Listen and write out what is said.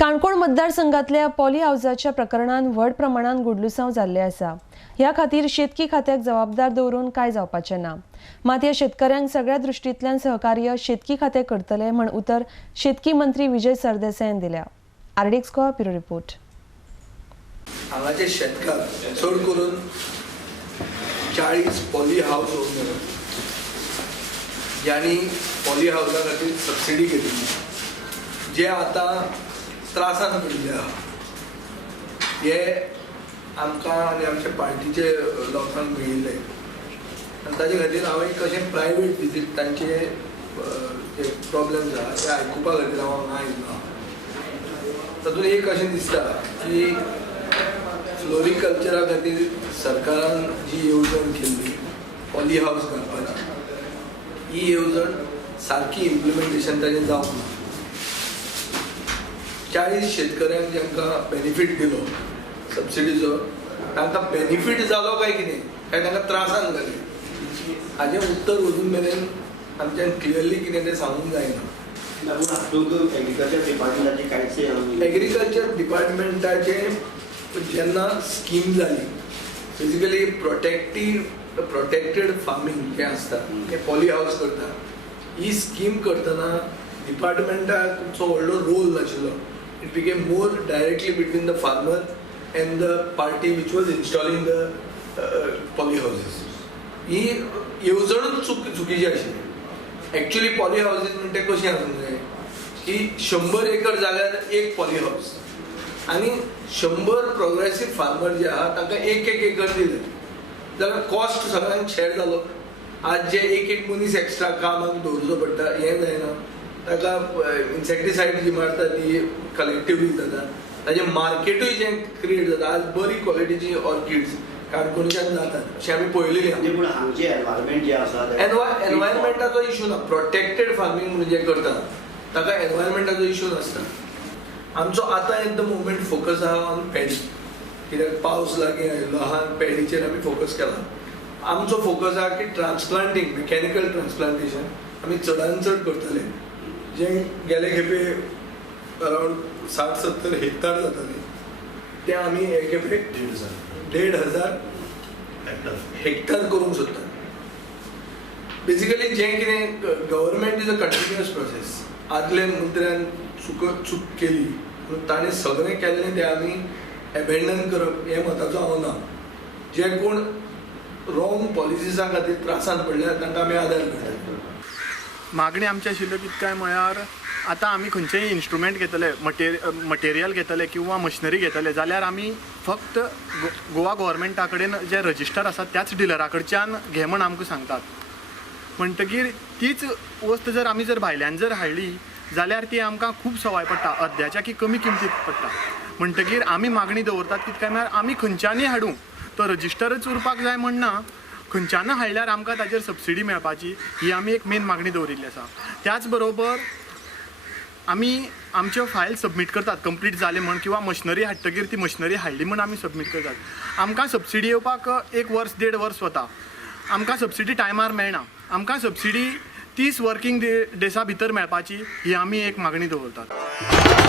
काणकोण मतदारसंघातल्या पॉली हाऊसाच्या प्रकरणात व्हड प्रमाणात गुडलुसांव जाल्ले आसा। ह्या खातीर शेतकी खात्याक जबाबदार दवरून काय जावपाचें ना। मात ह्या शेतकऱ्यांक सगळ्या दृश्टींतल्यान सहकार्य शेतकी खाते करतले म्हण उतर शेतकी मंत्री विजय सरदेसायान दिल्या। RDX Goa bureau report. हांगाचे शेतकार चड करून 40 पॉली हाऊस ओनर ज्यांनी पॉली हाऊसा खातीर सबसिडी घेतली जे आता त्रासान पडले आहा। हे आमकां आनी आमच्या पार्टीचे लोकांक मेळिल्ले आनी ताचे खातीर हांव एक अशें प्रायवेट विजीट तांचे जे प्रॉब्लेम्स आहा ते आयकुपा खातीर हांव हांगा आयिल्लो आहा। तातूंत एक अशें दिसता की फ्लोरिकल्चरा खातीर सरकारान जी येवजण केल्ली पॉली हाऊस घालपाची ही येवजण सारकी इम्प्लिमेंटेशन ताचें जावंक ना। 40 शेतकऱ्यांक जांकां बेनिफीट दिलो सबसिडीचो तांकां बेनिफीट जालो काय कितें काय तांकां त्रासान जाले हाजें उत्तर अजून मेरेन आमच्यान क्लियरली कितें तें सांगूंक जायना। एग्रीकल्चर डिपार्टमेंटाचे जेन्ना स्कीम जाली बेसिकली प्रोटेक्टेड फार्मिंग जें आसता तें पॉली हाऊस करता ही स्कीम करतना डिपार्टमेंटाचो व्हडलो रोल नाशिल्लो। It became more directly between the farmer and the party which was installing the poly houses. ही येवजणूच चुकीची आशिल्ली। एक्चुअली पॉली हाऊसेस म्हणजे कशी आसूंक जाय की 100 एकर जाग्यार एक पॉली हाऊस आनी 100 प्रोग्रेसिव्ह फार्मर जे आहा तांकां एक एकर दिले जाल्यार कॉस्ट सगळ्यांक शेअर जालो। आज जे एक मनीस एक्स्ट्रा कामाक दवरचो पडटा हें जायना। ताका इन्सेक्टिसायड जी मारता ती कलेक्टिवली जाता ताजें मार्केटूय जें क्रिएट जाता। आज बरी क्वॉलिटीची ऑर्किड्स काणकोणच्यान जातात अशें आमी पळयलेलें एनवायरमेंटाचो इशू ना। प्रोटेक्टेड फार्मिंग म्हणजे करता ताका एनवायरमेंटाचो इशू नासता। आमचो आतां एट द मोमेंट फोकस आहा ऑन पॅडी कित्याक पावस लागीं आयिल्लो आहा पॅडीचेर आमी फोकस केला। आमचो फोकस आहा की ट्रान्सप्लांटींग मेकॅनिकल ट्रान्सप्लांटेशन आमी चडांत चड करतले जे गेले खेपे अरावंड 60-70 हेक्टर जाताले ते आमी हे खेपे 1,500 हेक्टर करूंक सोदता। बेसिकली जें कितें government is a continuous process. आदले मंत्र्यान चूक केली पूण ताणें सगळें केल्लें तें आमी एबेंडन करप हे मताचो हांव ना। जे कोण रॉंग पॉलिसीसा खातीर त्रासान पडल्यात तांकां आमी आदार करतात। मागणी आमची आशिल्ल्यो कितें म्हळ्यार आतां आमी खंयचेंय इन्स्ट्रुमेंट घेतले मटेरियल घेतले किंवा मशिनरी घेतले जाल्यार आमी फक्त गोवा गव्हर्मेंटा कडेन जे रजिस्टर आसा त्याच डिलरा कडच्यान घे म्हण आमकां सांगतात। म्हणटकीर तीच वस्त जर आमी भायल्यान हाडली जाल्यार ती आमकां खूब सवाय पडटा अर्द्याच्या की कमी किमतीक पडटा। म्हणटकीर आमी मागणी दवरतात कितें काय म्हळ्यार आमी खंयच्यानय हाडूं तो रजिस्टरच उरपाक जाय म्हणना खंयच्यान हाडल्यार आमकां ताजेर सबसिडी मेळपाची ही आमी एक मेन मागणी दवरिल्ली आसा। त्याच बरोबर आमी आमच्यो फायल सबमीट करतात कंप्लीट जाले म्हण किंवा मशिनरी हाडटकीर ती मशिनरी हाडली म्हण आमी सबमीट करतात। आमकां सबसिडी येवपाक 1 वर्स 1.5 वर्स वता। आमकां सबसिडी टायमार मेळना। आमकां सबसिडी 30 वर्किंग डेसा भितर मेळपाची ही आमी एक मागणी दवरतात।